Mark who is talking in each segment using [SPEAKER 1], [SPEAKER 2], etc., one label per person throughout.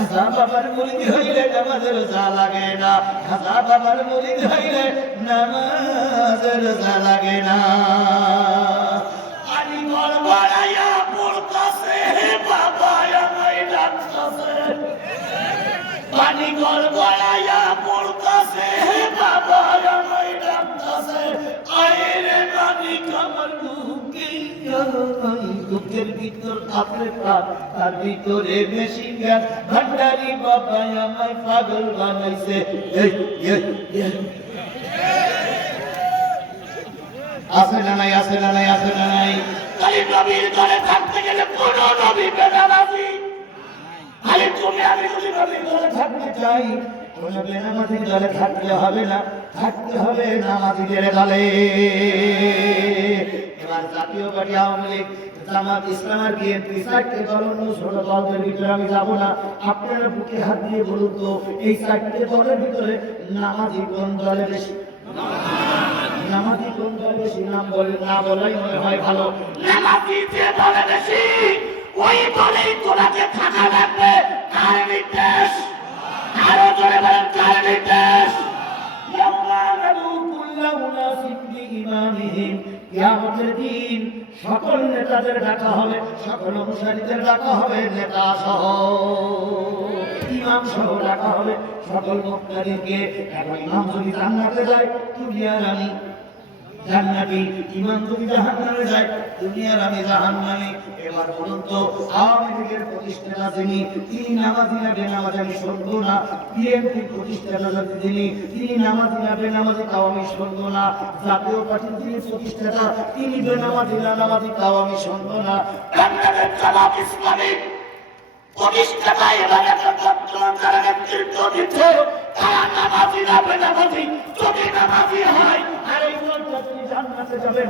[SPEAKER 1] খাজা বাবার মুরিদ হইলে নামাজের রোজা লাগে না। খাজা বাবার মুরিদ হইলে নামাজের রোজা লাগে না। আলি ঘর বাড়াইয়া পড়তাছে পানি গল বাড়াইয়া দুঃখের ভিতর কাপড়ে প্রাণ, তার ভিতরে বেশি জ্ঞান। ভান্ডারি বাবা আমায় পাগল বানাইছে। আছে না নাই, আছে না নাই, আছে না নাই? খালি নবীর ঘরে থাকতে গেলে কোন নবী বেদারাজি খালি তুমি আমি যদি নবীর ঘরে থাকতে চাই দলে থাকলে হবে না, থাকতে হবে নামাজিদের দলে এবার জাতীয় পার্টি আওয়ামী লীগ, জামাত ইসলাম আর বিএনপি, চারটে দল, অন্য ছোট দলদের ভিতরে আমি যাব না। আপনারা বুকে হাত দিয়ে বলুন তো, এই চারটে দলের ভিতরে নামাজি কোন দলে বেশি? নামাজি কোন দলে বেশি? নাম বলে না বলাই মনে হয় ভালো। নামাজি যে দলে বেশি, ওই দলেই তোলাকে থাকা লাগবে। কার নির্দেশ? আরও জোরে বলেন, কার নির্দেশ? কিয়ামতের দিন সকল নেতাদের ডাকা হবে, সকল অনুসারীদের ডাকা হবে নেতা সহ ইমাম সহ ডাকা হবে, সকল মক্তারিকে এখন ইমাম যদি জান্নাতে যায় তুলিয়া আমি জান্নাতি যদি জাহান্নামে যায়, দুনিয়ার আমি জাহান্নামে। এবার বলুন তো, আওয়ামী লীগের প্রতিষ্ঠাতা যিনি তিনি নামাজি না বেনামাজি আমি শুনব না। বিএনপির প্রতিষ্ঠাতা যিনি তিনি নামাজি না বেনামাজি তাও আমি শুনব না। তিনি বেনামাজি না নামাজি আমি শুনব না। প্রতিষ্ঠাতা এবার একটা বর্তমান যারা নেতৃত্ব দিচ্ছে। তারা নামাজি না, বেনামাজি, যদি নামাজি হয়, আর এই দলটা জান্নাতে যাবে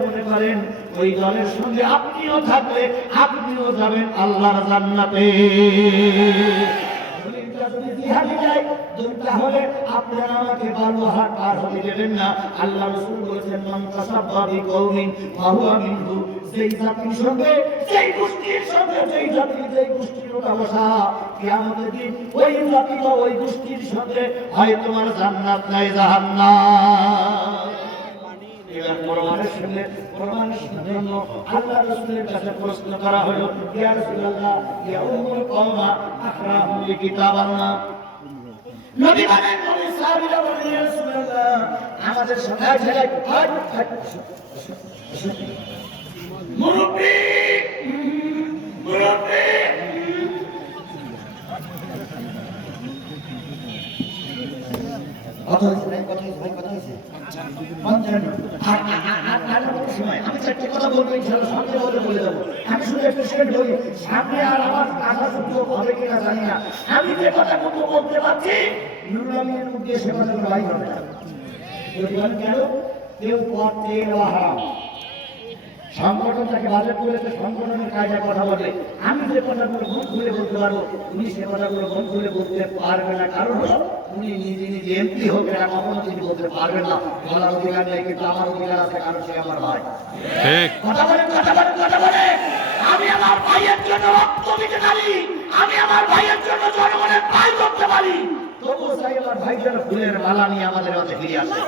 [SPEAKER 1] ওই দলের সঙ্গে আপনিও থাকলে, আপনিও যাবেন আল্লাহর জান্নাতে। দুইটা হলে আপনারা আমাকে বারো না। আল্লাহ রসুল বলেছেন যেই জাতির সঙ্গে, যেই গোষ্ঠীর সঙ্গে, যেই জাতি যেই গোষ্ঠীর ওটা বসা কিয়ামতের দিন ওই জাতি বা ওই গোষ্ঠীর সঙ্গে হয় তোমার জান্নাত নাই জাহান্নাম। এবার কোরআনের সঙ্গে কোরআনের জন্য আল্লাহ রাসূলের কাছে প্রশ্ন করা হলো, ইয়া রাসূলুল্লাহ, ইয়া উম্মুল কওমা আকরাহু লিকিতাবাল্লাহ। নবী বলেন, নবী সাহাবীরা বলেন, ইয়া রাসূলুল্লাহ, আমাদের সবাই ছেলে মুরব্বি মুরব্বি আমি চারটে কথা বলব সামনে আর আমার আশা সুযোগ হবে কিনা আমি যে কথা কিন্তু বলতে পারছি মুখ দিয়ে কথা কেন কেউ হারাম সংগঠন তাকে বাজেট করেছে সংগঠনের কাজে কথা বলে। আমি যে কথাগুলো মন খুলে বলতে পারব উনি সে কথাগুলো মন খুলে বলতে পারবে না। কারণ হলো উনি নিজে নিজে এমপি হোক না কখনো তিনি বলতে পারবেন না। বলার অধিকার নেই কিন্তু আমার অধিকার আছে কারণ সে আমার ভাই। কথা বলেন কথা বলেন কথা বলেন। আমি আমার ভাইয়ের জন্য রক্ত দিতে পারি আমি আমার ভাইয়ের জন্য জনগণের পাই করতে পারি। তবুও চাই আমার ভাই যেন ফুলের মালা নিয়ে আমাদের মাঝে ফিরে আসে।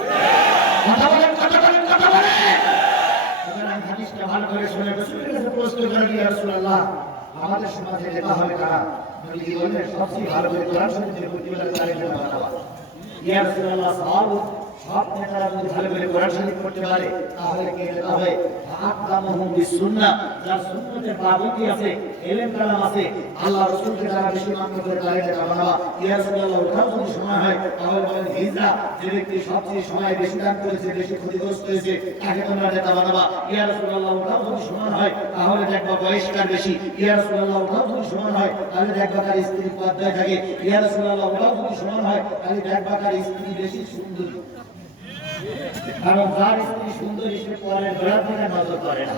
[SPEAKER 1] কথা বলেন কথা বলেন কথা বলেন। হাদিসটা ভালো করে শুনে রসুলের কাছে প্রশ্ন করে দিয়ে রাসূলুল্লাহ। আমাদের সমাজে নেতা হবে কারা? নবী বললেন সবচেয়ে ভালো করে কোরআন শরীফের তাহলে কে নেতা হবে? আকদামুহুম বিসুন্নাহ যার আল্লাহ রাসূলকে যারা বেশি মান্য সময় হয় সবচেয়ে সময় বেশি করেছে, বেশি ক্ষতিগ্রস্ত হয়েছে, তাকে তোমরা নেতা বানাবা। হয়, তাহলে দেখবা বয়স্কার বেশি। ইয়া রাসূলুল্লাহ ওঠাও যদি সমান হয়, তাহলে দেখবা তার স্ত্রী পর্দায় থাকে। ইয়া যদি সমান হয়, তাহলে দেখবা তার স্ত্রী বেশি সুন্দরী। কারণ যার স্ত্রী সুন্দরী সে পরের বেড়ার দিকে নজর করে না।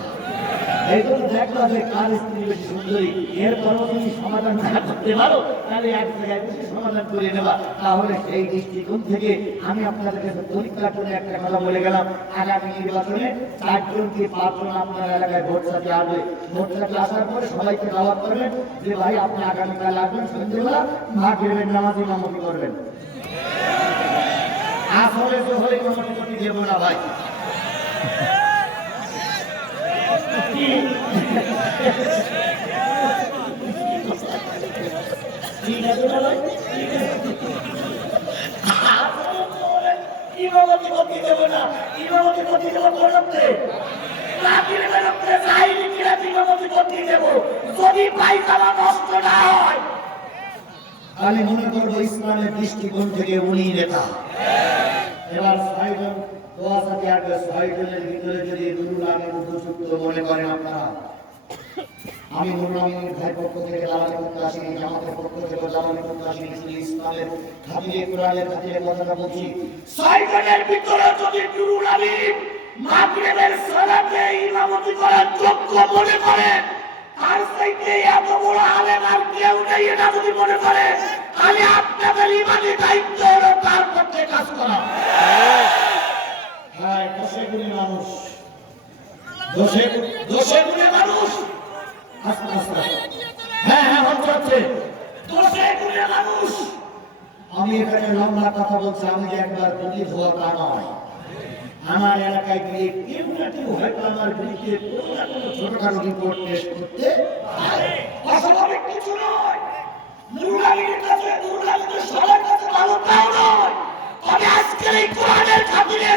[SPEAKER 1] এই জন্য দেখবা যে কার স্ত্রী বেশি সুন্দরী। এরপরও তুমি সমাধান না করতে পারো, তাহলে এক জায়গায় বসে সমাধান করে নেবা। তাহলে সেই দৃষ্টিকোণ থেকে আমি আপনাদের কাছে পরীক্ষার জন্য একটা কথা বলে গেলাম। আগামী নির্বাচনে চারজন কি পাঁচজন আপনার এলাকায় ভোট চাপে আসবে? ভোট চাপে আসার পরে সবাইকে দাওয়াত করবেন যে, ভাই, আপনি আগামীকাল আসবেন সন্ধ্যেবেলা মা গেলেন নামাজ ইমামতি করবেন। আসলে কোনো কোটি দেবো না ভাই? ইমামতি করতে দেবো না ইমামতি করতে দেবো করতে যদি পায়খানা নষ্ট না হয় আমি মনে করব দৃষ্টিকোণ থেকে উনি নেতা এবার ছয়জন দোয়া সাথে আসবে ছয়জনের ভিতরে যদি নুরুল আমিন উপযুক্ত মনে করেন আপনারা, আমি নুরুল আমিনের ভাই পক্ষ থেকে লালানি করতে আসিনি জামাতের পক্ষ থেকে লালানি করতে আসিনি শুধু ইসলামের খাতিরে, কোরআনের খাতিরে কথাটা বলছি। ছয়জনের ভিতরে যদি নুরুল আমিন মাগরিবের সালাতে ইমামতি করার যোগ্য মনে করেন আর চাইতে এত বড় আলেম আর কেউ নেই এটা যদি মনে করে তাহলে আপনাদের ইমানি দায়িত্ব হলো তার পক্ষে কাজ করা। হ্যাঁ দশে গুণে মানুষ। দশে দশে গুণে মানুষ। আস্তে আস্তে হ্যাঁ হ্যাঁ হচ্ছে হচ্ছে দশে গুণে মানুষ। আমি এখানে লম্বা কথা বলছি, আমি যে একবার পুলিশ হওয়া তা নয়। আমার এলাকায় গিয়ে কেউ না কেউ হয়তো আমার বিরুদ্ধে কোনো না কোনো ছোটখাটো রিপোর্ট পেশ করতে পারে। অস্বাভাবিক কিছু নয়। নুরুলামিনের কাছে নুরুলামিনের সবার কাছে ভালো তাও নয়। তবে আজকের এই কোরআনের খাতিরে